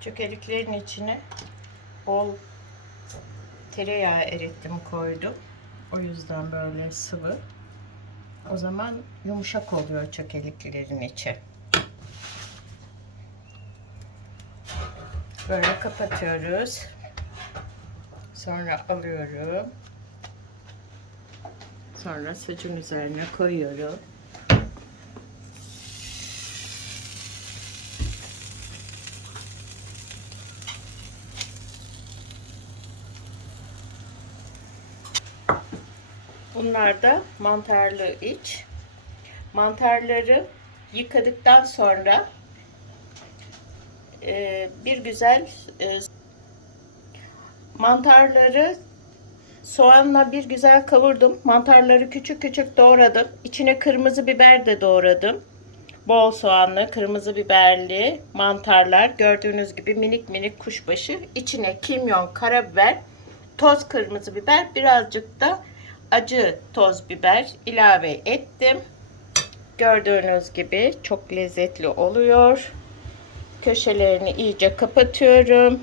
Çökeliklerin içine bol tereyağı erittim koydum. O yüzden böyle sıvı. O zaman yumuşak oluyor çökeliklerin içi. Böyle kapatıyoruz. Sonra alıyorum. Sonra sacın üzerine koyuyorum. Bunlar da mantarlı iç. Mantarları yıkadıktan sonra e, bir güzel e, mantarları soğanla bir güzel kavurdum. Mantarları küçük küçük doğradım. İçine kırmızı biber de doğradım. Bol soğanlı, kırmızı biberli mantarlar. Gördüğünüz gibi minik minik kuşbaşı. İçine kimyon, karabiber, toz kırmızı biber, birazcık da acı toz biber ilave ettim. Gördüğünüz gibi çok lezzetli oluyor. Köşelerini iyice kapatıyorum.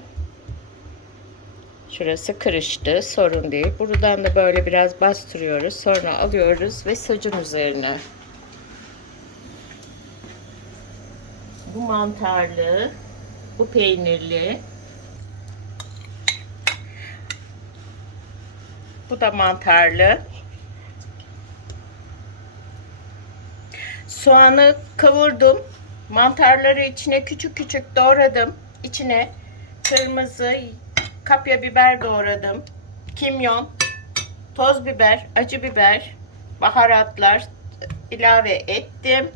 Şurası kırıştı. Sorun değil. Buradan da böyle biraz bastırıyoruz. Sonra alıyoruz ve sacın üzerine. Bu mantarlı, bu peynirli. Bu da mantarlı. Soğanı kavurdum. Mantarları içine küçük küçük doğradım. İçine kırmızı kapya biber doğradım. Kimyon, toz biber, acı biber, baharatlar ilave ettim.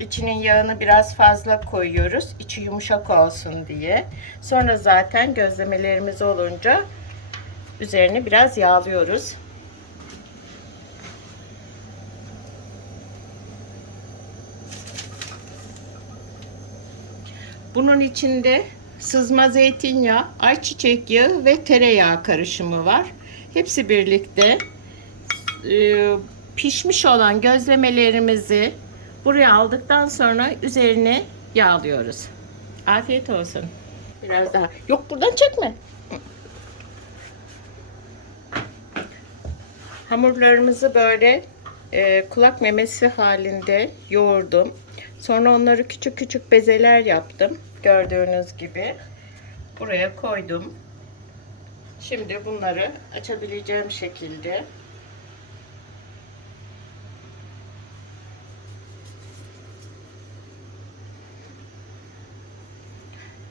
İçinin yağını biraz fazla koyuyoruz. İçi yumuşak olsun diye. Sonra zaten gözlemelerimiz olunca üzerini biraz yağlıyoruz. Bunun içinde sızma zeytinyağı, ayçiçek yağı ve tereyağı karışımı var. Hepsi birlikte e, pişmiş olan gözlemelerimizi buraya aldıktan sonra üzerine yağlıyoruz. Afiyet olsun. Biraz daha. Yok buradan çekme. Hamurlarımızı böyle e, kulak memesi halinde yoğurdum. Sonra onları küçük küçük bezeler yaptım. Gördüğünüz gibi. Buraya koydum. Şimdi bunları açabileceğim şekilde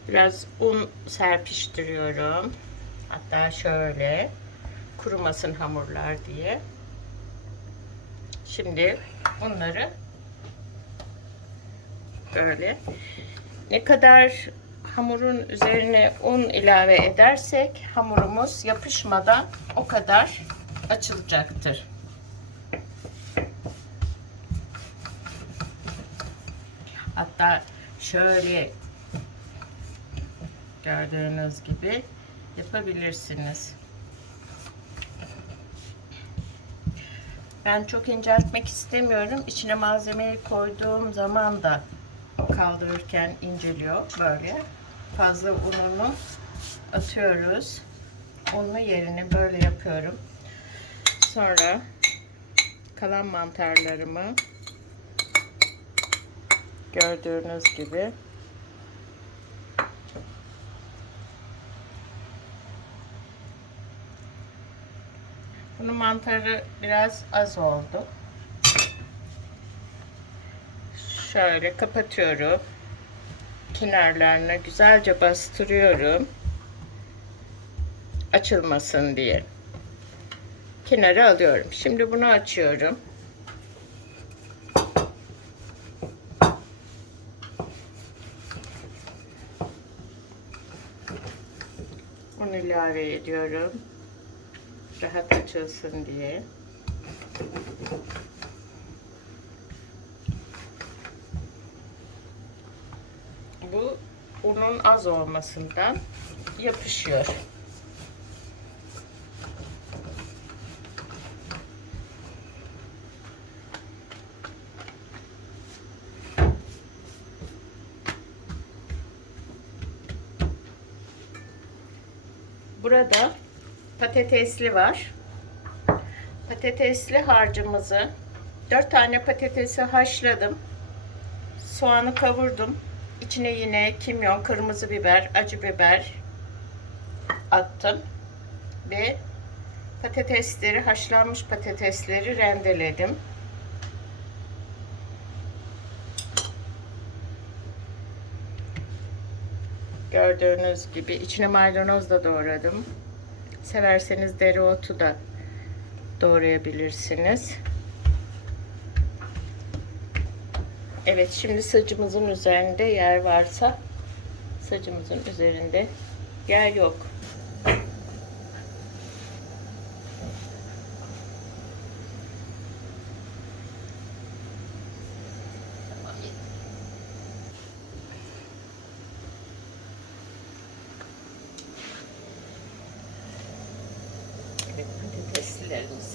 biraz un serpiştiriyorum. Hatta şöyle kurumasın hamurlar diye. Şimdi bunları böyle ne kadar hamurun üzerine un ilave edersek hamurumuz yapışmadan o kadar açılacaktır. Hatta şöyle gördüğünüz gibi yapabilirsiniz. Ben çok inceltmek istemiyorum. İçine malzemeyi koyduğum zaman da kaldırırken inceliyor böyle. Fazla ununu atıyoruz. Unlu yerini böyle yapıyorum. Sonra kalan mantarlarımı gördüğünüz gibi Bunun mantarı biraz az oldu. Şöyle kapatıyorum. Kenarlarına güzelce bastırıyorum. Açılmasın diye. Kenara alıyorum. Şimdi bunu açıyorum. Bunu ilave ediyorum rahat açılsın diye. Bu unun az olmasından yapışıyor. Burada patatesli var. Patatesli harcımızı 4 tane patatesi haşladım. Soğanı kavurdum. İçine yine kimyon, kırmızı biber, acı biber attım. Ve patatesleri, haşlanmış patatesleri rendeledim. Gördüğünüz gibi içine maydanoz da doğradım. Severseniz dereotu da doğrayabilirsiniz. Evet şimdi sacımızın üzerinde yer varsa sacımızın üzerinde yer yok. Evet patateslerimiz.